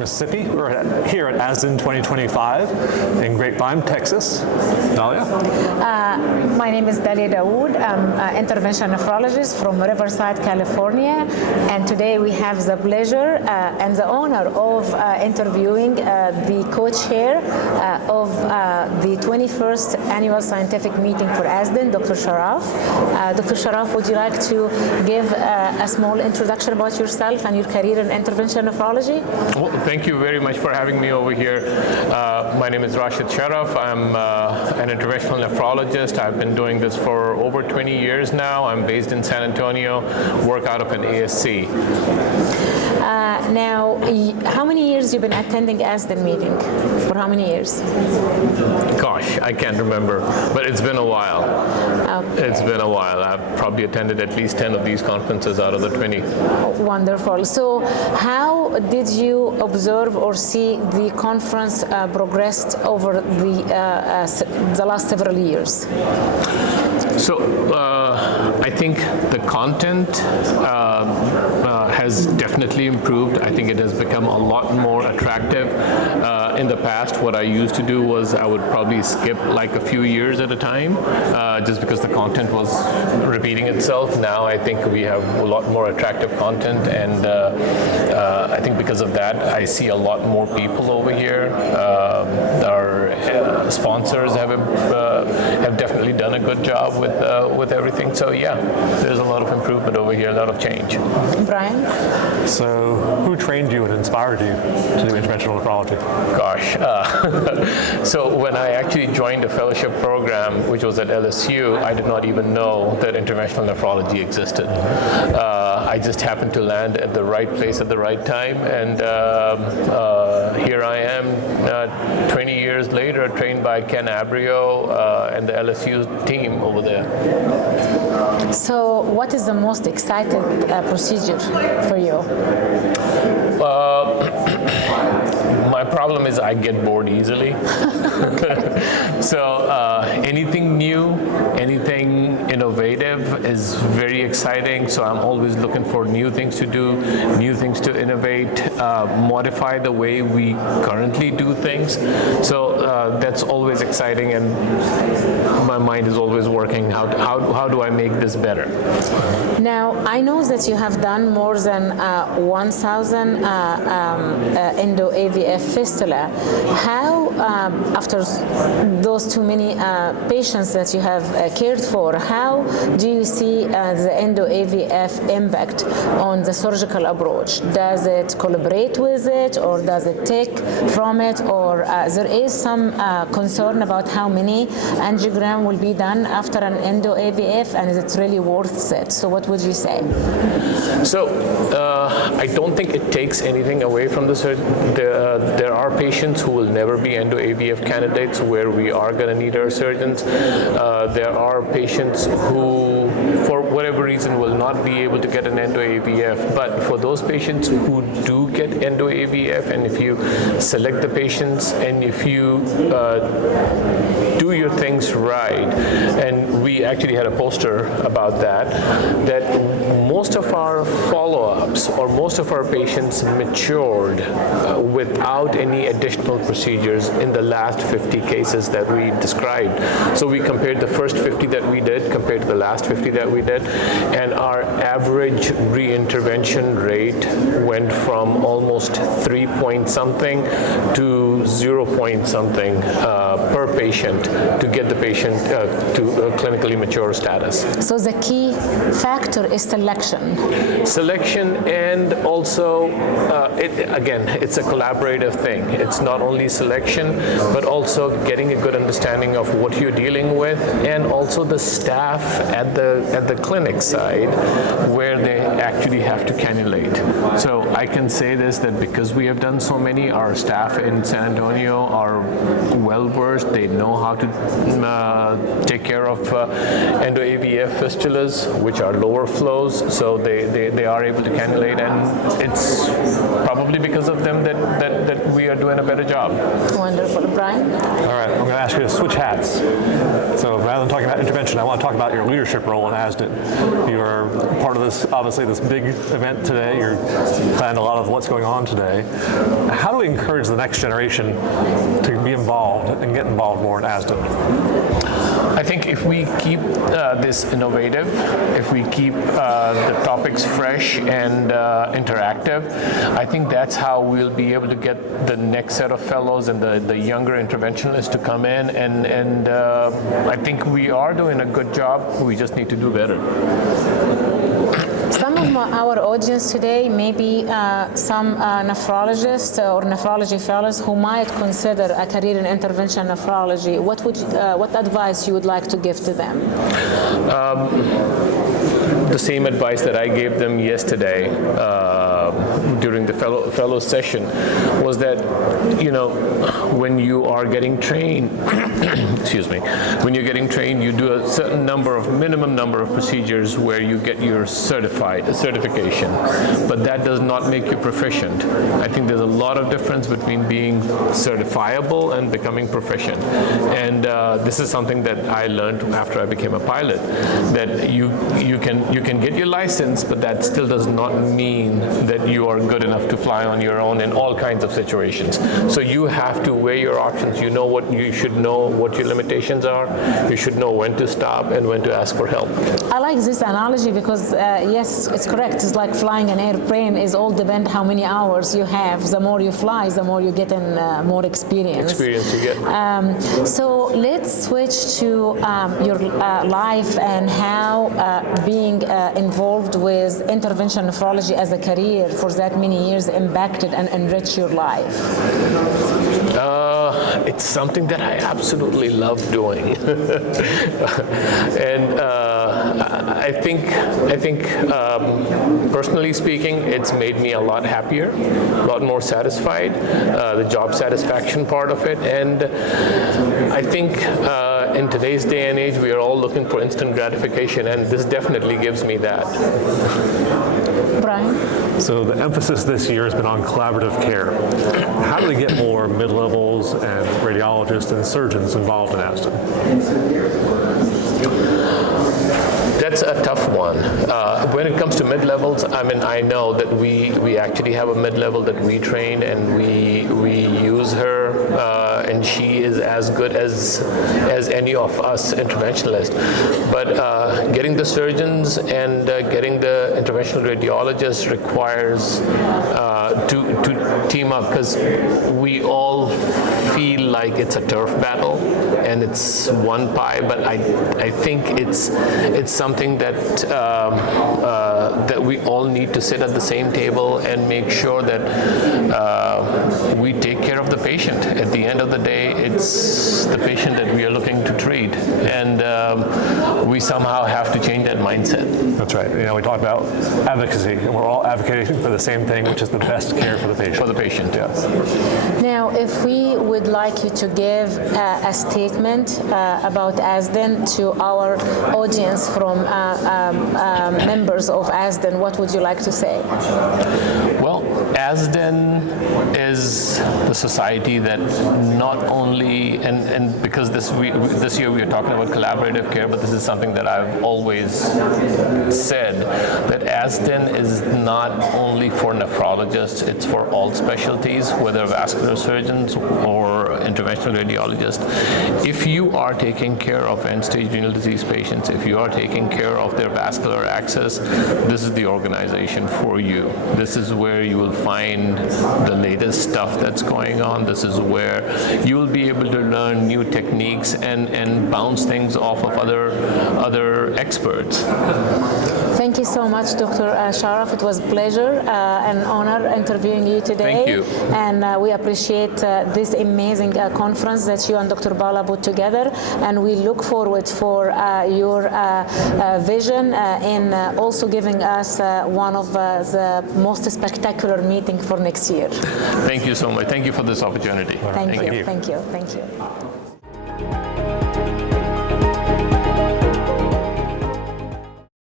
Mississippi. We're here at ASDIN 2025 in Grapevine, Texas. Dalia? My name is Dalia Dawood. I'm an interventional nephrologist from Riverside, California. And today we have the pleasure and the honor of interviewing the co-chair of the 21st Annual Scientific Meeting for ASDIN, Dr. Sharaf. Dr. Sharaf, would you like to give a small introduction about yourself and your career in interventional nephrology? Well, thank you very much for having me over here. My name is Rashid Sharaf. I'm an interventional nephrologist. I've been doing this for over 20 years now. I'm based in San Antonio, work out of an ASC. Now, how many years you've been attending ASDIN meeting? For how many years? Gosh, I can't remember, but it's been a while. Okay. It's been a while. I've probably attended at least 10 of these conferences out of the 20. Wonderful. So how did you observe or see the conference progressed over the last several years? So I think the content has definitely improved. I think it has become a lot more attractive. In the past, what I used to do was I would probably skip like a few years at a time just because the content was repeating itself. Now I think we have a lot more attractive content, and I think because of that, I see a lot more people over here. Our sponsors have definitely done a good job with everything. So yeah, there's a lot of improvement over here, a lot of change. Brian? So who trained you and inspired you to do interventional nephrology? Gosh. So when I actually joined the fellowship program, which was at LSU, I did not even know that interventional nephrology existed. I just happened to land at the right place at the right time, and here I am 20 years later, trained by Ken Abrio and the LSU team over there. So what is the most exciting procedure for you? My problem is I get bored easily. So anything new, anything innovative is very exciting. So I'm always looking for new things to do, new things to innovate, modify the way we currently do things. So that's always exciting, and my mind is always working. How do I make this better? Now, I know that you have done more than 1,000 endo-AVF fistula. How, after those too many patients that you have cared for, how do you see the endo-AVF impact on the surgical approach? Does it collaborate with it, or does it take from it, or there is some concern about how many angiogram will be done after an endo-AVF, and is it really worth it? So what would you say? So I don't think it takes anything away from the surgeon. There are patients who will never be endo-AVF candidates where we are going to need our surgeons. There are patients who, for whatever reason, will not be able to get an endo-AVF. But for those patients who do get endo-AVF, and if you select the patients and if you do your things right, and we actually had a poster about that most of our follow-ups or most of our patients matured without any additional procedures in the last 50 cases that we described. So we compared the first 50 that we did compared to the last 50 that we did, and our average re-intervention rate went from almost 3 point something to 0 point something per patient to get the patient to clinically mature status. So the key factor is selection. Selection, and also, again, it's a collaborative thing. It's not only selection, but also getting a good understanding of what you're dealing with, and also the staff at the clinic side where they actually have to cannulate. So I can say this, that because we have done so many, our staff in San Antonio are well versed. They know how to take care of endo-AVF fistulas, which are lower flows. So they are able to cannulate, and it's probably because of them that we are doing a better job. Wonderful. Brian? All right, I'm going to ask you to switch hats. So rather than talking about intervention, I want to talk about your leadership role in ASDIN. You are part of this, obviously, this big big event today. You're planned a lot of what's going on today. How do we encourage the next generation to be involved and get involved more in ASDIN? I think if we keep this innovative, if we keep the topics fresh and interactive, I think that's how we'll be able to get the next set of fellows and the younger interventionists to come in. And I think we are doing a good job. We just need to do better. Some of our audience today may be some nephrologists or nephrology fellows who might consider a career in intervention nephrology. What advice you would like to give to them? The same advice that I gave them yesterday during the fellow session was that, you know, when you are getting trained, excuse me, when you're getting trained, you do a certain minimum number of procedures where you get your certification, but that does not make you proficient. I think there's a lot of difference between being certifiable and becoming proficient. And this is something that I learned after I became a pilot, that you can get your license, but that still does not mean that you are good enough to fly on your own in all kinds of situations. So you have to weigh your options. You should know what your limitations are. You should know when to stop and when to ask for help. I like this analogy because yes, it's correct. It's like flying an airplane. Is all depend how many hours you have. The more you fly, the more you get in more experience. Experience you get. So let's switch to your life and how being involved with intervention nephrology as a career for that many years impacted and enriched your life. It's something that I absolutely love doing, and I think personally speaking, it's made me a lot happier, a lot more satisfied. The job satisfaction part of it, and I think in today's day and age, we are all looking for instant gratification, and this definitely gives me that. Brian? So the emphasis this year has been on collaborative care. How do we get more mid-levels and radiologists and surgeons involved in ASDIN? That's a tough one. When it comes to mid-levels, I mean, I know that we actually have a mid-level that we train, and we use her, and she is as good as any of us interventionalists. But getting the surgeons and getting the interventional radiologists requires to team up, because we all feel like it's a turf battle and it's one pie, but I think it's something that that we all need to sit at the same table and make sure that we take care of the patient. At the end of the day, it's the patient that we are looking to treat, and we somehow have to change that mindset. That's right. You know, we talk about advocacy, and we're all advocating for the same thing, which is the best care for the patient. For the patient, yes. Now, if we would like you to give a statement about ASDIN to our audience from members of ASDIN, what would you like to say? Well, ASDIN is the society that not only, and because this year we are talking about collaborative care, but this is something that I've always said, that ASDIN is not only for nephrologists, it's for all specialties, whether vascular surgeons or interventional radiologists. If you are taking care of end-stage renal disease patients, if you are taking care of their vascular access, this is the organization for you. This is where you will find the latest stuff that's going on. This is where you will be able to learn new techniques and bounce things off of other experts. Thank you so much, Dr. Sharaf. It was a pleasure and honor interviewing you today. Thank you. And we appreciate this amazing conference that you and Dr. Bala put together. And we look forward for your vision in also giving us one of the most spectacular meetings for next year. Thank you so much. Thank you for this opportunity. Thank you. Thank you. Thank you.